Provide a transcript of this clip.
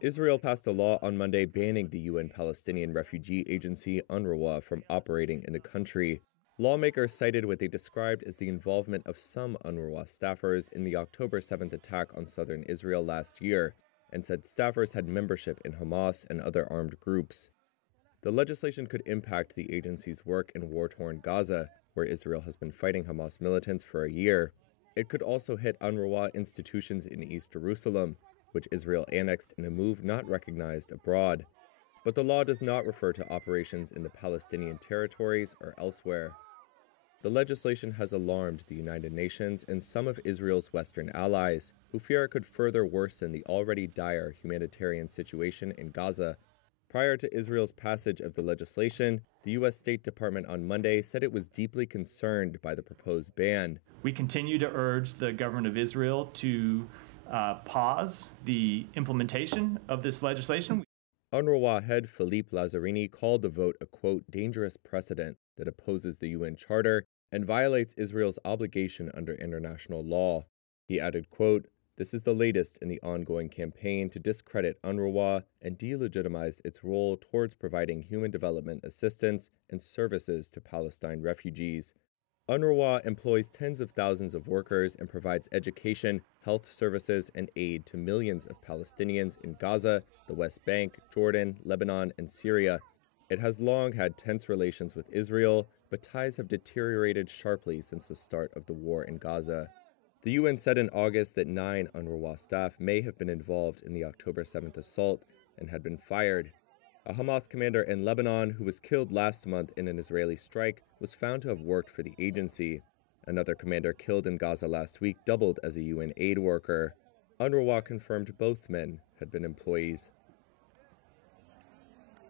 Israel passed a law on Monday banning the UN Palestinian Refugee Agency, UNRWA, from operating in the country. Lawmakers cited what they described as the involvement of some UNRWA staffers in the October 7th attack on southern Israel last year, and said staffers had membership in Hamas and other armed groups. The legislation could impact the agency's work in war-torn Gaza, where Israel has been fighting Hamas militants for a year. It could also hit UNRWA institutions in East Jerusalem, which Israel annexed in a move not recognized abroad. But the law does not refer to operations in the Palestinian territories or elsewhere. The legislation has alarmed the United Nations and some of Israel's Western allies, who fear it could further worsen the already dire humanitarian situation in Gaza. Prior to Israel's passage of the legislation, the U.S. State Department on Monday said it was deeply concerned by the proposed ban. We continue to urge the government of Israel to pause the implementation of this legislation. UNRWA head Philippe Lazzarini called the vote a, quote, dangerous precedent that opposes the UN Charter and violates Israel's obligation under international law. He added, quote, this is the latest in the ongoing campaign to discredit UNRWA and delegitimize its role towards providing human development assistance and services to Palestine refugees. UNRWA employs tens of thousands of workers and provides education, health services, and aid to millions of Palestinians in Gaza, the West Bank, Jordan, Lebanon, and Syria. It has long had tense relations with Israel, but ties have deteriorated sharply since the start of the war in Gaza. The UN said in August that 9 UNRWA staff may have been involved in the October 7th assault and had been fired. A Hamas commander in Lebanon who was killed last month in an Israeli strike was found to have worked for the agency. Another commander killed in Gaza last week doubled as a UN aid worker. UNRWA confirmed both men had been employees.